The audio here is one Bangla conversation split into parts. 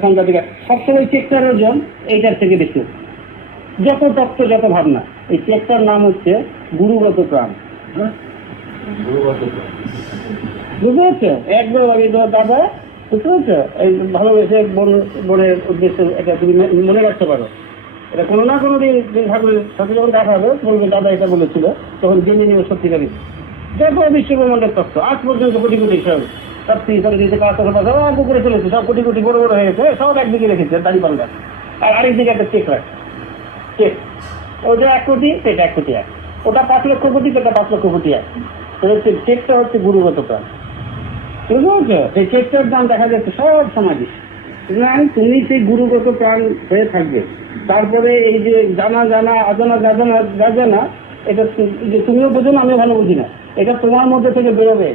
এখানকার থেকে সবসময় চেকটার ওজন এইটার থেকে বেশি। যত তত্ত্ব যত ভাবনা এই চেকটার নাম হচ্ছে গুরুগত প্রাণ। হ্যাঁ? বুঝতে পারছ? একবার দাদা বুঝতে পারছ? এই ভালোবেসে বোন বোনের উদ্দেশ্যে এটা তুমি মনে- রাখতে পারো। এটা কোনো না কোনো দিন থাকবে সাথে যখন দেখা হবে বলবে দাদা এটা বলেছিল। তখন জেনে নিও সত্যিকারই। যত বিশ্বব্রহ্মাণ্ডের তত্ত্ব আজ পর্যন্ত কোটি কোটি সব সব তিনশো দিতে কাজ সব অল্প করে চলেছে, সব কোটি কোটি বড় বড় হয়ে গেছে, সব একদিকে রেখেছে, দাড়ি পাল্লা। আর আরেকদিকে একটা চেক রাখে চেক ওটা এক কোটি, সেটা এক কোটি এক। ওটা পাঁচ লক্ষ কোটি, সেটা পাঁচ লক্ষ কোটি এক। হচ্ছে চেকটা হচ্ছে গুরুগত প্রাণ বুঝতে পারছ? সেই চেকটার দাম দেখা যাচ্ছে সব সমাজে। সুতরাং তুমি সেই গুরুগত প্রাণ হয়ে থাকবে। তারপরে এই যে জানা জানা অজানা জানা জানা এটা তুমিও বোঝো না, আমিও ভালো বুঝি না। এটা তোমার মধ্যে থেকে বেরোবে।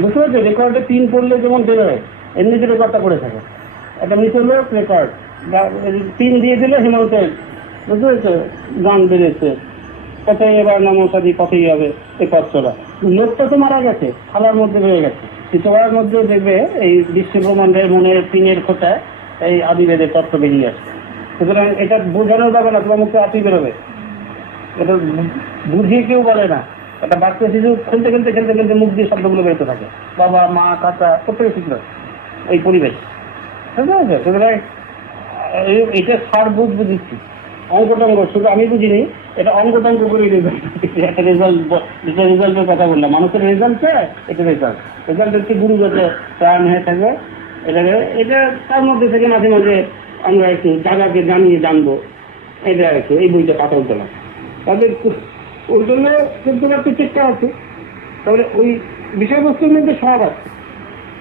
বুঝতে পারছ? রেকর্ডে পিন পড়লে যেমন বেরোয় এমনি যে রেকর্ডটা করে থাকে। একটা মিথলোক রেকর্ড পিন দিয়ে দিলে হিমালয় বুঝতে পেরেছ? গান বেড়েছে। কোথায় এবার নমসাদি কথাই হবে এই চলা। লোকটা তো মারা গেছে, থালার মধ্যে রয়ে গেছে। তোমার মধ্যে দেখবে এই বিশ্ব ব্রহ্মাণ্ডের মনের পিনের খোঁচায় এই আদিবেদের তত্ত্ব বেরিয়ে আসছে। সুতরাং এটা বোঝানো যাবে না, তোমার মুখে আতি বেরোবে। এটা বুঝিয়ে কেউ বলে না। একটা বাচ্চা শিশু খেলতে খেলতে খেলতে খেলতে মুখ দিয়ে শব্দগুলো বেরোতে থাকে। বাবা, মা, কাকা, প্রত্যেকে শিখলো এই পরিবেশ। এটা সার বুঝ বুঝিচ্ছি অঙ্ক টঙ্ক শুধু আমি বুঝিনি, এটা অঙ্ক করে একটা রেজাল্ট যেটা রেজাল্টের কথা বললাম। মানুষের রেজাল্ট চায় এটা রেজাল্ট রেজাল্ট হচ্ছে গুরুগত প্রাণ হয়ে থাকবে, এটাকে, এটা তার মধ্যে থেকে মাঝে মাঝে আমরা একটু জায়গাকে জানিয়ে জানব। এটা আর কি, এই বইটা পাতা উঠলাম তাদের ওই জন্য কিন্তু একটা চেষ্টা আছে। তাহলে ওই বিষয়বস্তুর মধ্যে সব আছে।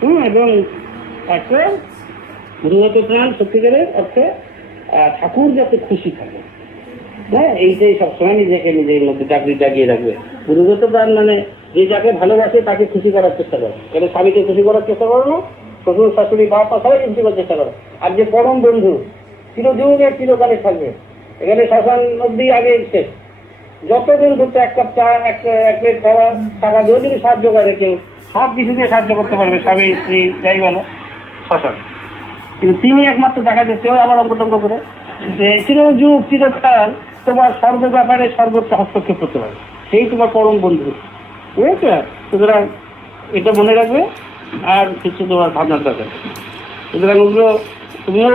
হুম, এবং একটা গুরুগত প্রাণ সত্যিকারের অর্থে ঠাকুর যাতে খুশি থাকে। হ্যাঁ এইটাই সবসময় নিজেকে নিজের মধ্যে চাকরি জাগিয়ে রাখবে। গুরুগত প্রাণ মানে যে যাকে ভালোবাসে তাকে খুশি করার চেষ্টা করো। এটা স্বামীকে খুশি করার চেষ্টা করো না? শ্বশুর, শাশুড়ি বাবা সবাই খুশি করার চেষ্টা করো। আর যে পরম বন্ধু, চিরযুগে চিরকালে থাকবে। এখানে শ্মশান অব্দি আগে শেষ। যতদিন করতে এক কাপ চা, এক প্লেট খাওয়া, টাকা দিয়েও যদি সাহায্য করে কেউ, সব কিছু দিয়ে সাহায্য করতে পারবে, স্বামী, স্ত্রী, যাই বলো শ্মশান কিন্তু তিনি একমাত্র দেখা যাচ্ছে, ওই আবার অঙ্কটঙ্ক করে, যে চিরযুগ, চিরকাল তোমার সর্ব ব্যাপারে সর্বোচ্চ হস্তক্ষেপ করতে পারে সেই তোমার পরম বন্ধু। বুঝেছ? সুতরাং এটা মনে রাখবে, আর কিছু তোমার ভাবনার দরকার সুতরাং ওগুলো তুমিও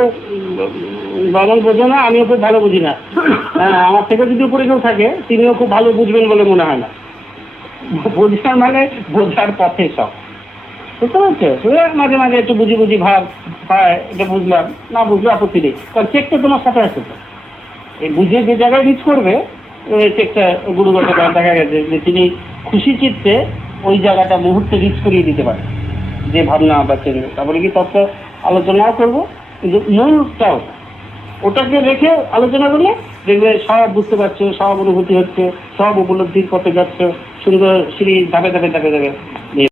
বামন বোঝো না, আমিও খুব ভালো বুঝি না। হ্যাঁ আমার থেকে যদি উপরে কেউ থাকে, তিনিও খুব ভালো বুঝবেন বলে মনে হয় না। বোঝার মানে বোঝার পথে সব। বুঝতে পারছ? মাঝে মাঝে একটু বুঝি বুঝি ভাব হয়, এটা বুঝলাম, না বুঝলে আপত্তি নেই। কারণ চেকটা তোমার সাথে আছে তো। এই বুঝে যে জায়গায় রিচ করবে চেকটা গুরুগত দেখা গেছে যে তিনি খুশি চিত্তে ওই জায়গাটা মুহূর্তে রিচ করিয়ে দিতে পারে যে ভাবনা বা চেন। তারপরে কি তত্ত্ব আলোচনাও করব? কিন্তু মূলটাও ওটাকে রেখে আলোচনা করলে দেখবে সব বুঝতে পারছ, সব অনুভূতি হচ্ছে, সব উপলব্ধির পথে যাচ্ছে সুন্দর সিঁড়ি ধাপে ধাপে ধাপে ধাপে।